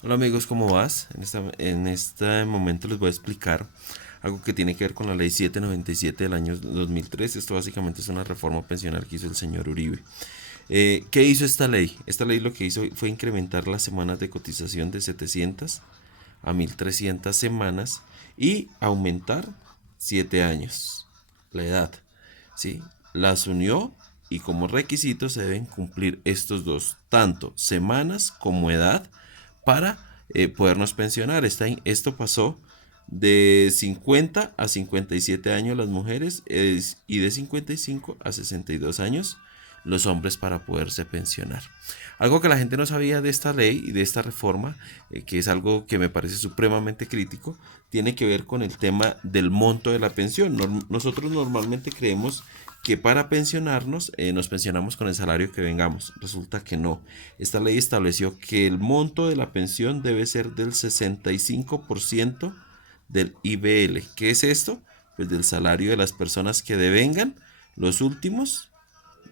Hola amigos, ¿cómo vas? En este momento les voy a explicar algo que tiene que ver con la ley 797 del año 2003. Esto básicamente es una reforma pensional que hizo el señor Uribe. ¿Qué hizo esta ley? Esta ley lo que hizo fue incrementar las semanas de cotización de 700 a 1300 semanas y aumentar 7 años la edad. ¿Sí? Las unió y como requisito se deben cumplir estos dos, tanto semanas como edad, para podernos pensionar. Esto pasó de 50 a 57 años las mujeres y de 55 a 62 años los hombres para poderse pensionar. Algo que la gente no sabía de esta ley y de esta reforma, que es algo que me parece supremamente crítico, tiene que ver con el tema del monto de la pensión. Nosotros normalmente creemos que para pensionarnos nos pensionamos con el salario que vengamos. Resulta que no. Esta ley estableció que el monto de la pensión debe ser del 65% del IBL. ¿Qué es esto? Pues del salario de las personas que devengan los últimos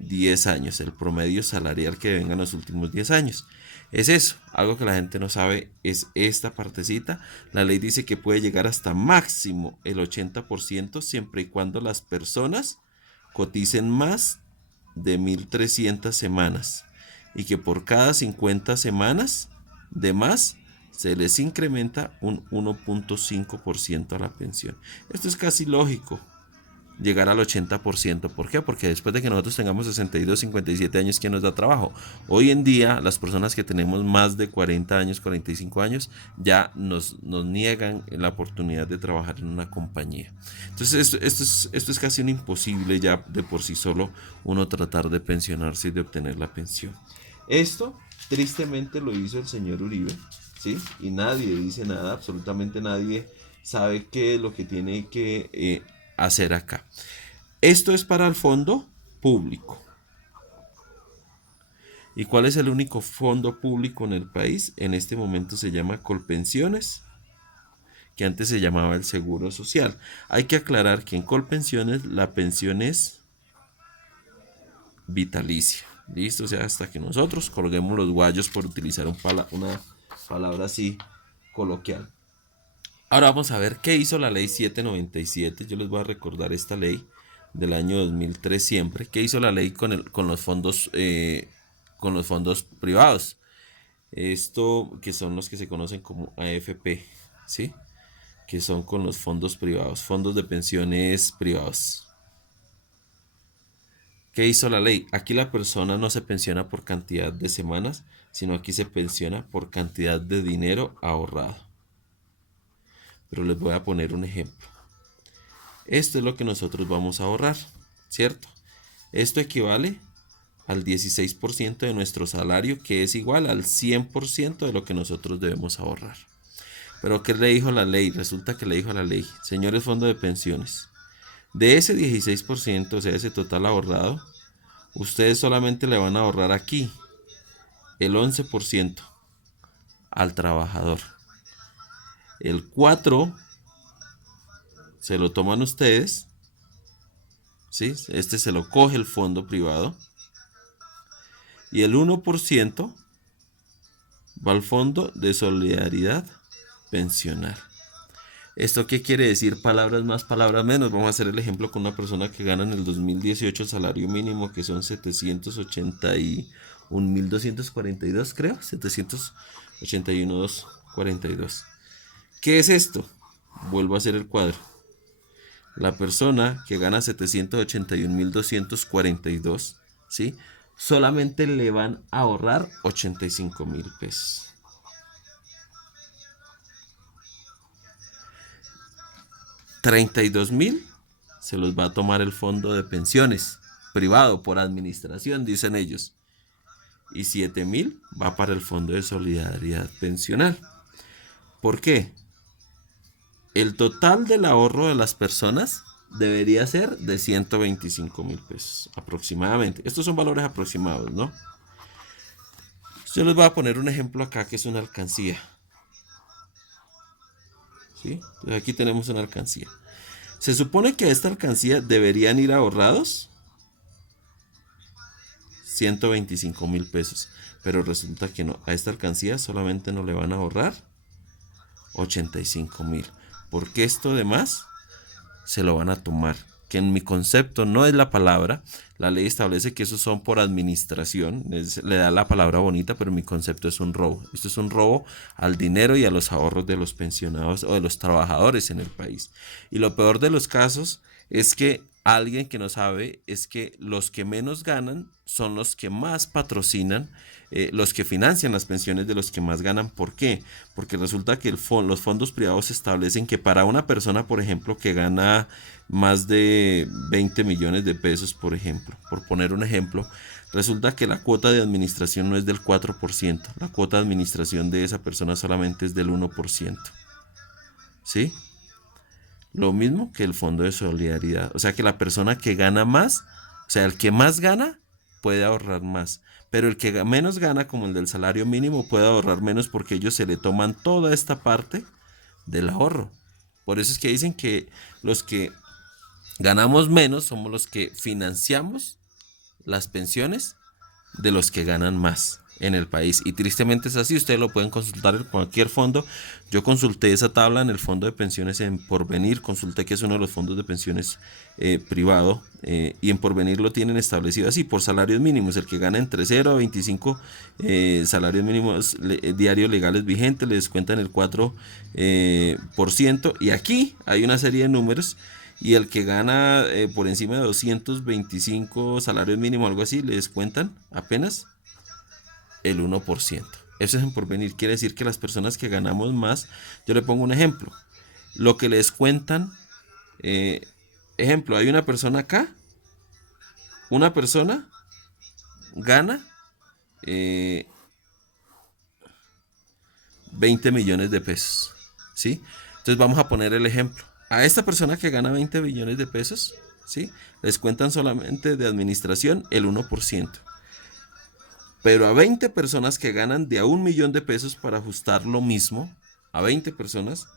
10 años, el promedio salarial que devengan los últimos 10 años. Es eso, algo que la gente no sabe es esta partecita. La ley dice que puede llegar hasta máximo el 80% siempre y cuando las personas coticen más de 1300 semanas y que por cada 50 semanas de más se les incrementa un 1.5% a la pensión. Esto es casi lógico, llegar al 80%. ¿Por qué? Porque después de que nosotros tengamos 62, 57 años, ¿quién nos da trabajo? Hoy en día, las personas que tenemos más de 40 años, 45 años, ya nos niegan la oportunidad de trabajar en una compañía. Entonces, esto es casi un imposible ya de por sí solo uno tratar de pensionarse y de obtener la pensión. Esto, tristemente, lo hizo el señor Uribe, ¿sí? Y nadie dice nada, absolutamente nadie sabe qué es lo que tiene que hacer acá. Esto es para el fondo público. ¿Y cuál es el único fondo público en el país? En este momento se llama Colpensiones, que antes se llamaba el Seguro Social. Hay que aclarar que en Colpensiones la pensión es vitalicia. Listo, o sea, hasta que nosotros colguemos los guayos, por utilizar una palabra así coloquial. Ahora vamos a ver qué hizo la ley 797. Yo les voy a recordar esta ley del año 2003 siempre. ¿Qué hizo la ley con los fondos privados? Esto que son los que se conocen como AFP, ¿sí? Que son con los fondos privados, fondos de pensiones privados. ¿Qué hizo la ley? Aquí la persona no se pensiona por cantidad de semanas, sino aquí se pensiona por cantidad de dinero ahorrado. Pero les voy a poner un ejemplo. Esto es lo que nosotros vamos a ahorrar, ¿cierto? Esto equivale al 16% de nuestro salario, que es igual al 100% de lo que nosotros debemos ahorrar. Pero ¿qué le dijo la ley? Resulta que le dijo a la ley, señores fondos de pensiones, de ese 16%, o sea, ese total ahorrado, ustedes solamente le van a ahorrar aquí el 11% al trabajador. El 4% se lo toman ustedes, ¿sí? Este se lo coge el fondo privado. Y el 1% va al fondo de solidaridad pensional. ¿Esto qué quiere decir? Palabras más, palabras menos. Vamos a hacer el ejemplo con una persona que gana en el 2018 el salario mínimo, que son 781.242, creo. 781.242. ¿Qué es esto? Vuelvo a hacer el cuadro. La persona que gana 781.242, ¿sí? Solamente le van a ahorrar 85.000 pesos. 32.000 se los va a tomar el fondo de pensiones privado por administración, dicen ellos. Y 7.000 va para el fondo de solidaridad pensional. ¿Por qué? El total del ahorro de las personas debería ser de 125.000 pesos aproximadamente. Estos son valores aproximados, ¿no? Yo les voy a poner un ejemplo acá que es una alcancía. ¿Sí? Entonces aquí tenemos una alcancía. Se supone que a esta alcancía deberían ir ahorrados 125.000 pesos. Pero resulta que no, a esta alcancía solamente no le van a ahorrar 85.000. Porque esto de más se lo van a tomar. Que en mi concepto no es la palabra. La ley establece que esos son por administración. Le da la palabra bonita, pero en mi concepto es un robo. Esto es un robo al dinero y a los ahorros de los pensionados o de los trabajadores en el país. Y lo peor de los casos es que alguien que no sabe es que los que menos ganan son los que más patrocinan, los que financian las pensiones de los que más ganan. ¿Por qué? Porque resulta que los fondos privados establecen que para una persona, por ejemplo, que gana más de 20 millones de pesos, por ejemplo, por poner un ejemplo, resulta que la cuota de administración no es del 4%, la cuota de administración de esa persona solamente es del 1%. ¿Sí? Lo mismo que el fondo de solidaridad. O sea que la persona que gana más, o sea, el que más gana puede ahorrar más. Pero el que menos gana, como el del salario mínimo, puede ahorrar menos porque ellos se le toman toda esta parte del ahorro. Por eso es que dicen que los que ganamos menos somos los que financiamos las pensiones de los que ganan más en el país. Y tristemente es así, ustedes lo pueden consultar en cualquier fondo. Yo consulté esa tabla en el fondo de pensiones en Porvenir, consulté que es uno de los fondos de pensiones privado, y en Porvenir lo tienen establecido así, por salarios mínimos. El que gana entre 0 a 25 salarios mínimos diarios legales vigentes, le descuentan el 4%, y aquí hay una serie de números. Y el que gana por encima de 225 salarios mínimos, algo así, le descuentan apenas el 1%. Eso es en porvenir. Quiere decir que las personas que ganamos más, yo le pongo un ejemplo. Lo que le descuentan, ejemplo, hay una persona acá, una persona gana 20 millones de pesos. ¿Sí? Entonces vamos a poner el ejemplo. A esta persona que gana 20 millones de pesos, ¿sí? Les cuentan solamente de administración el 1%. Pero a 20 personas que ganan de a 1 millón de pesos para ajustar lo mismo, a 20 personas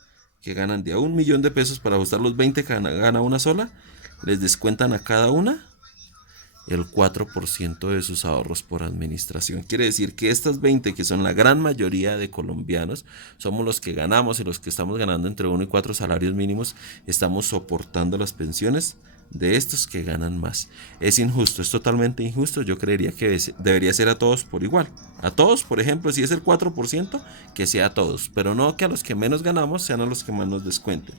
que ganan de a 1 millón de pesos para ajustar los 20 que gana una sola, les descuentan a cada una el 4% de sus ahorros por administración. Quiere decir que estas 20, que son la gran mayoría de colombianos, somos los que ganamos, y los que estamos ganando entre 1 y 4 salarios mínimos, estamos soportando las pensiones de estos que ganan más. Es injusto, es totalmente injusto. Yo creería que debería ser a todos por igual. A todos, por ejemplo, si es el 4%, que sea a todos, pero no que a los que menos ganamos sean a los que más nos descuenten.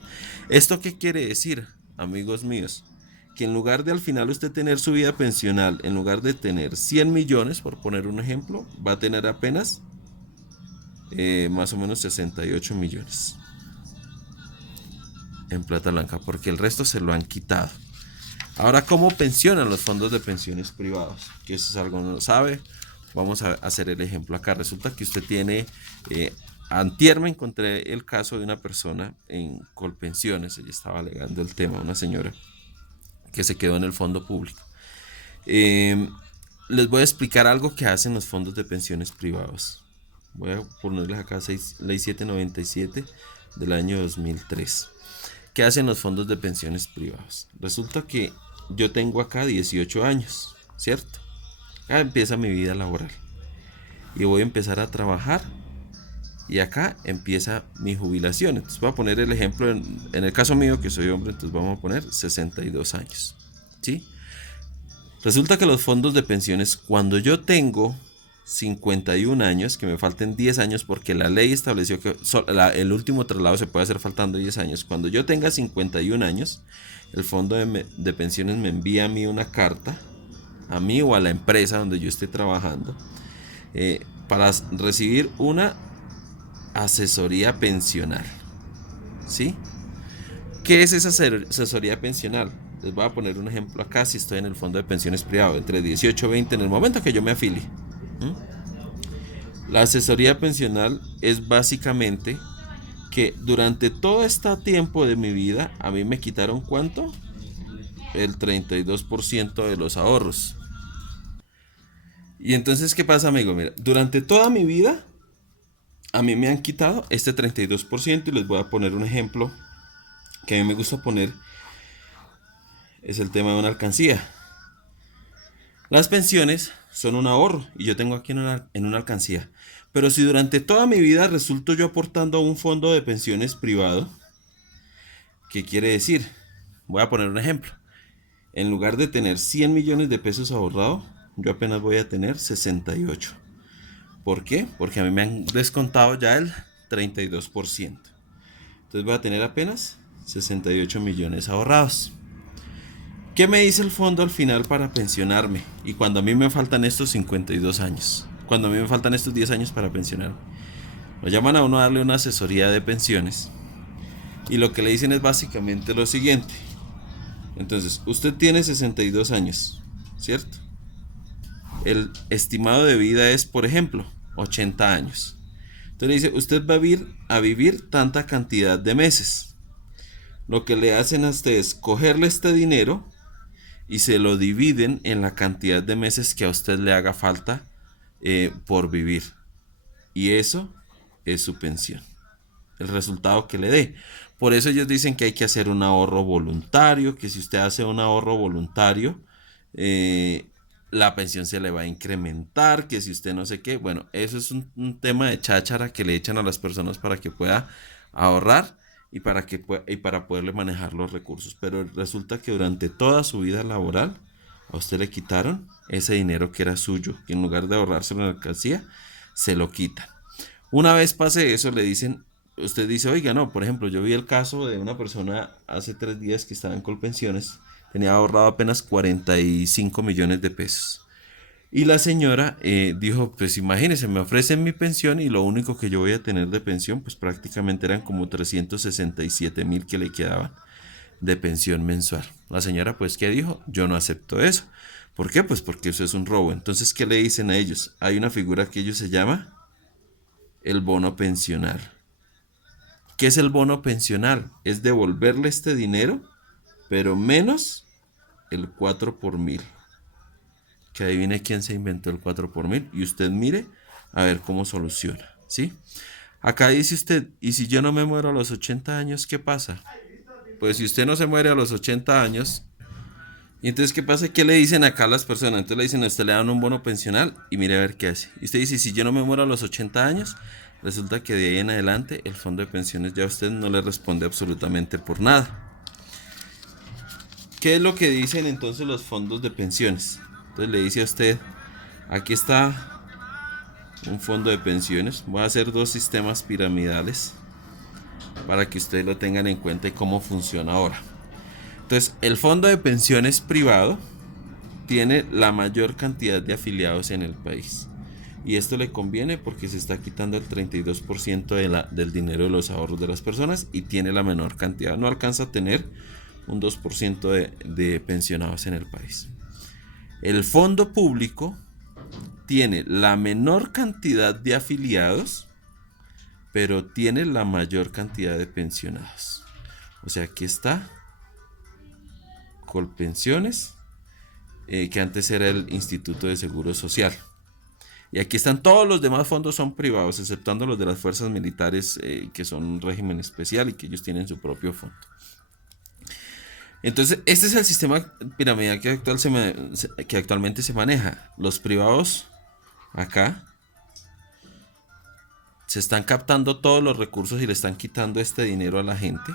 ¿Esto qué quiere decir, amigos míos? Que en lugar de al final usted tener su vida pensional, en lugar de tener 100 millones, por poner un ejemplo, va a tener apenas más o menos 68 millones en plata blanca, porque el resto se lo han quitado. Ahora, ¿cómo pensionan los fondos de pensiones privados? Que eso es algo que no lo sabe. Vamos a hacer el ejemplo acá. Resulta que usted tiene, antier me encontré el caso de una persona en Colpensiones. Ella estaba alegando el tema, una señora que se quedó en el fondo público. Les voy a explicar algo que hacen los fondos de pensiones privados. Voy a ponerles acá ley 797 del año 2003. ¿Qué hacen los fondos de pensiones privados? Resulta que yo tengo acá 18 años, ¿cierto? Acá empieza mi vida laboral y voy a empezar a trabajar, y acá empieza mi jubilación. Entonces voy a poner el ejemplo, en el caso mío, que soy hombre, entonces vamos a poner 62 años, ¿sí? Resulta que los fondos de pensiones, cuando yo tengo 51 años, que me falten 10 años porque la ley estableció que el último traslado se puede hacer faltando 10 años. Cuando yo tenga 51 años, el fondo de pensiones me envía a mí una carta, a mí o a la empresa donde yo esté trabajando, para recibir una asesoría pensional. ¿Sí? ¿Qué es esa asesoría pensional? Les voy a poner un ejemplo acá. Si estoy en el fondo de pensiones privado entre 18 y 20, en el momento que yo me afilie, la asesoría pensional es básicamente que durante todo este tiempo de mi vida a mí me quitaron ¿cuánto? El 32% de los ahorros. Y entonces, ¿qué pasa, amigo? Mira, durante toda mi vida a mí me han quitado este 32%, y les voy a poner un ejemplo que a mí me gusta poner. Es el tema de una alcancía. Las pensiones son un ahorro y yo tengo aquí en una alcancía. Pero si durante toda mi vida resulto yo aportando a un fondo de pensiones privado, ¿qué quiere decir? Voy a poner un ejemplo. En lugar de tener 100 millones de pesos ahorrado, yo apenas voy a tener 68. ¿Por qué? Porque a mí me han descontado ya el 32%. Entonces voy a tener apenas 68 millones ahorrados. ¿Qué me dice el fondo al final para pensionarme? Y cuando a mí me faltan estos 52 años. Cuando a mí me faltan estos 10 años para pensionarme. Lo llaman a uno a darle una asesoría de pensiones. Y lo que le dicen es básicamente lo siguiente. Entonces, usted tiene 62 años, ¿cierto? El estimado de vida es, por ejemplo, 80 años. Entonces le dice, usted va a vivir tanta cantidad de meses. Lo que le hacen a usted es cogerle este dinero y se lo dividen en la cantidad de meses que a usted le haga falta por vivir. Y eso es su pensión, el resultado que le dé. Por eso ellos dicen que hay que hacer un ahorro voluntario, que si usted hace un ahorro voluntario, la pensión se le va a incrementar, que si usted no sé qué. Bueno, eso es un tema de cháchara que le echan a las personas para que pueda ahorrar y para poderle manejar los recursos. Pero resulta que durante toda su vida laboral, a usted le quitaron ese dinero que era suyo, que en lugar de ahorrárselo en la alcancía, se lo quitan. Una vez pase eso, le dicen, usted dice, oiga, no, por ejemplo, yo vi el caso de una persona hace 3 días que estaba en Colpensiones, tenía ahorrado apenas 45 millones de pesos. Y la señora dijo, pues imagínense, me ofrecen mi pensión y lo único que yo voy a tener de pensión, pues prácticamente eran como 367,000 que le quedaban de pensión mensual. La señora, pues, ¿qué dijo? Yo no acepto eso. ¿Por qué? Pues porque eso es un robo. Entonces, ¿qué le dicen a ellos? Hay una figura que ellos se llama el bono pensional. ¿Qué es el bono pensional? Es devolverle este dinero, pero menos el 4 por mil. Que adivine quién se inventó el 4 por mil y usted mire a ver cómo soluciona, ¿sí? Acá dice usted, ¿y si yo no me muero a los 80 años, qué pasa? Pues si usted no se muere a los 80 años, y entonces ¿qué pasa? ¿Qué le dicen acá a las personas? Entonces le dicen, a usted le dan un bono pensional y mire a ver qué hace. Y usted dice, si yo no me muero a los 80 años, resulta que de ahí en adelante el fondo de pensiones ya a usted no le responde absolutamente por nada. ¿Qué es lo que dicen entonces los fondos de pensiones? Entonces le dice a usted, aquí está un fondo de pensiones. Voy a hacer 2 sistemas piramidales para que ustedes lo tengan en cuenta y cómo funciona ahora. Entonces, el fondo de pensiones privado tiene la mayor cantidad de afiliados en el país. Y esto le conviene porque se está quitando el 32% del dinero de los ahorros de las personas y tiene la menor cantidad. No alcanza a tener un 2% de pensionados en el país. El fondo público tiene la menor cantidad de afiliados, pero tiene la mayor cantidad de pensionados. O sea, aquí está Colpensiones, que antes era el Instituto de Seguro Social. Y aquí están todos los demás fondos, son privados, exceptuando los de las fuerzas militares, que son un régimen especial y que ellos tienen su propio fondo. Entonces, este es el sistema piramidal que actualmente se maneja. Los privados, acá, se están captando todos los recursos y le están quitando este dinero a la gente.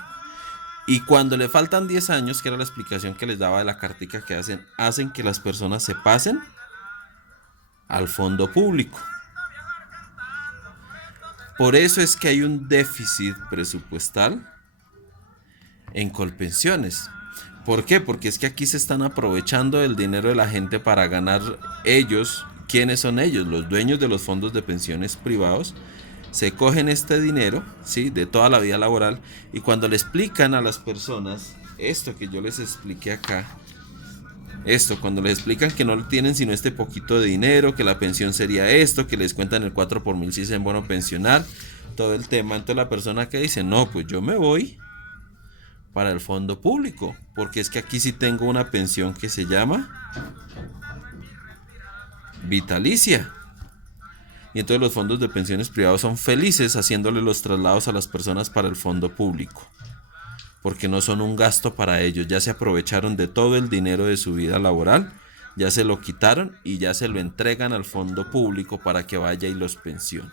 Y cuando le faltan 10 años, que era la explicación que les daba de la cartica que hacen que las personas se pasen al fondo público. Por eso es que hay un déficit presupuestal en Colpensiones. ¿Por qué? Porque es que aquí se están aprovechando del dinero de la gente para ganar ellos. ¿Quiénes son ellos? Los dueños de los fondos de pensiones privados. Se cogen este dinero, ¿sí?, de toda la vida laboral, y cuando le explican a las personas esto que yo les expliqué acá, cuando les explican que no tienen sino este poquito de dinero, que la pensión sería esto, que les cuentan el 4 por mil si es en bono pensional, todo el tema, entonces la persona que dice, no, pues yo me voy para el fondo público, porque es que aquí sí tengo una pensión que se llama vitalicia. Y entonces los fondos de pensiones privados son felices haciéndole los traslados a las personas para el fondo público, porque no son un gasto para ellos, ya se aprovecharon de todo el dinero de su vida laboral, ya se lo quitaron y ya se lo entregan al fondo público para que vaya y los pensione.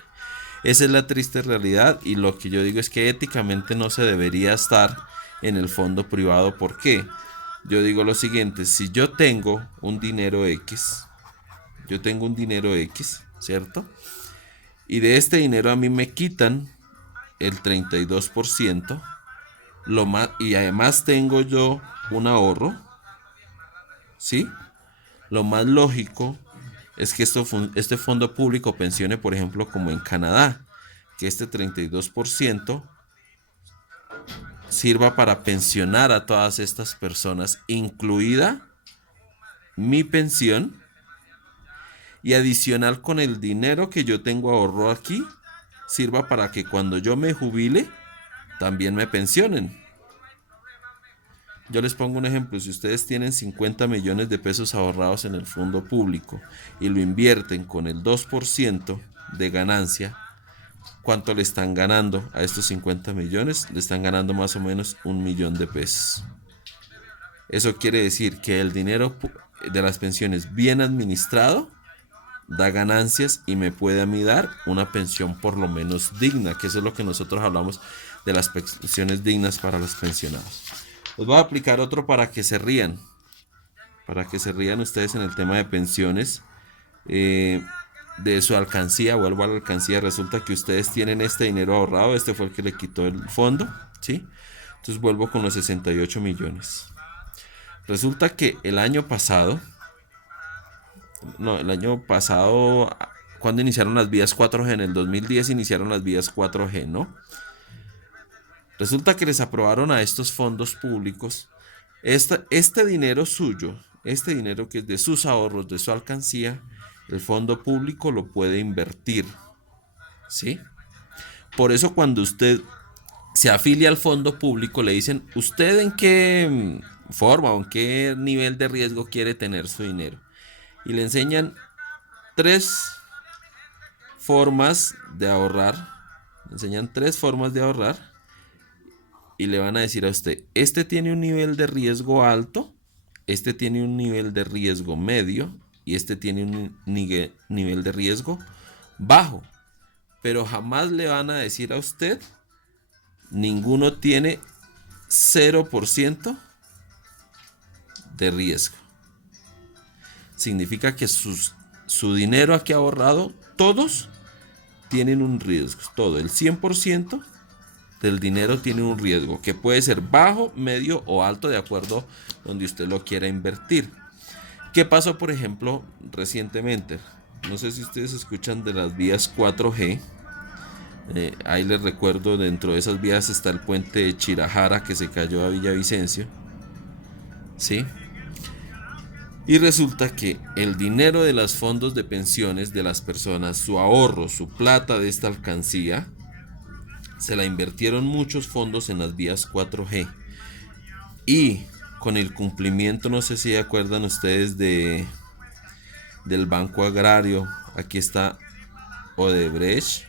Esa es la triste realidad, y lo que yo digo es que éticamente no se debería estar en el fondo privado. ¿Por qué? Yo digo lo siguiente: si yo tengo un dinero X, ¿cierto? Y de este dinero a mí me quitan el 32%, y además tengo yo un ahorro, ¿sí? Lo más lógico es que este fondo público pensione, por ejemplo, como en Canadá, que este 32% sirva para pensionar a todas estas personas, incluida mi pensión, y adicional con el dinero que yo tengo ahorrado aquí, sirva para que cuando yo me jubile, también me pensionen. Yo les pongo un ejemplo: si ustedes tienen 50 millones de pesos ahorrados en el fondo público y lo invierten con el 2% de ganancia, ¿cuánto le están ganando a estos 50 millones? Le están ganando más o menos 1.000.000 de pesos. Eso quiere decir que el dinero de las pensiones bien administrado da ganancias y me puede a mí dar una pensión por lo menos digna, que eso es lo que nosotros hablamos de las pensiones dignas para los pensionados. Les voy a aplicar otro para que se rían ustedes en el tema de pensiones. De su alcancía, vuelvo a la alcancía, resulta que ustedes tienen este dinero ahorrado, este fue el que le quitó el fondo, ¿sí? Entonces vuelvo con los 68 millones. Resulta que el año pasado, cuando iniciaron las vías 4G, en el 2010 iniciaron las vías 4G, ¿no? Resulta que les aprobaron a estos fondos públicos este dinero suyo, este dinero que es de sus ahorros, de su alcancía. El fondo público lo puede invertir, ¿sí? Por eso cuando usted se afilia al fondo público, le dicen: ¿usted en qué forma o en qué nivel de riesgo quiere tener su dinero? Y le enseñan 3 formas de ahorrar. Y le van a decir a usted: este tiene un nivel de riesgo alto, este tiene un nivel de riesgo medio, y este tiene un nivel de riesgo bajo. Pero jamás le van a decir a usted: ninguno tiene 0% de riesgo. Significa que su dinero aquí ahorrado, todos tienen un riesgo. Todo, el 100% del dinero tiene un riesgo, que puede ser bajo, medio o alto, de acuerdo donde usted lo quiera invertir. ¿Qué pasó, por ejemplo, recientemente? No sé si ustedes escuchan de las vías 4G. Ahí les recuerdo, dentro de esas vías está el puente de Chirajara, que se cayó a Villavicencio, ¿sí? Y resulta que el dinero de los fondos de pensiones de las personas, su ahorro, su plata de esta alcancía, se la invirtieron muchos fondos en las vías 4G. Y con el cumplimiento, no sé si acuerdan ustedes del Banco Agrario, aquí está Odebrecht,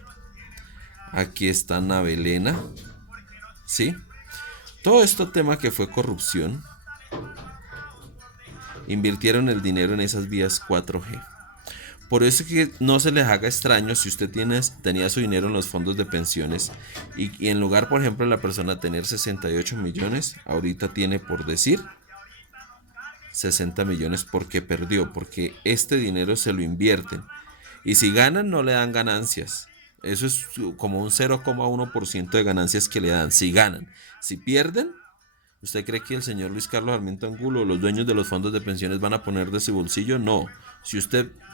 aquí está Navelena, ¿sí? Todo este tema que fue corrupción, invirtieron el dinero en esas vías 4G. Por eso es que no se les haga extraño si usted tenía su dinero en los fondos de pensiones y en lugar, por ejemplo, de la persona tener 68 millones, ahorita tiene, por decir, 60 millones porque perdió, porque este dinero se lo invierten. Y si ganan, no le dan ganancias. Eso es como un 0,1% de ganancias que le dan si ganan. Si pierden, ¿usted cree que el señor Luis Carlos Sarmiento Angulo o los dueños de los fondos de pensiones van a poner de su bolsillo? No.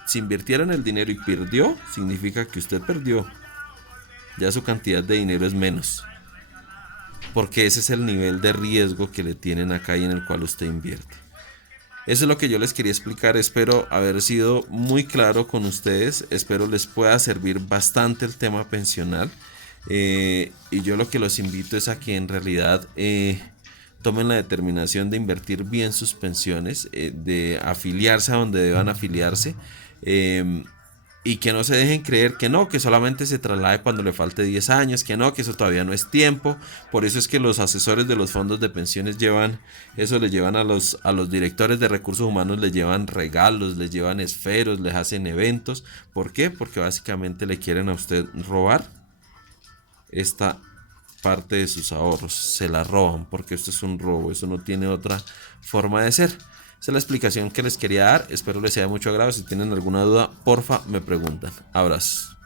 Si invirtieron el dinero y perdió, significa que usted perdió. Ya su cantidad de dinero es menos. Porque ese es el nivel de riesgo que le tienen acá y en el cual usted invierte. Eso es lo que yo les quería explicar. Espero haber sido muy claro con ustedes. Espero les pueda servir bastante el tema pensional. Y yo lo que los invito es a que en realidad tomen la determinación de invertir bien sus pensiones, de afiliarse a donde deban afiliarse. Y que no se dejen creer que no, que solamente se traslade cuando le falte 10 años, que no, que eso todavía no es tiempo. Por eso es que los asesores de los fondos de pensiones llevan, eso les llevan a los directores de recursos humanos, les llevan regalos, les llevan esferos, les hacen eventos. ¿Por qué? Porque básicamente le quieren a usted robar esta parte de sus ahorros, se la roban porque esto es un robo, eso no tiene otra forma de ser. Esa es la explicación que les quería dar, espero les sea de mucho agrado. Si tienen alguna duda, porfa me preguntan. Abrazos.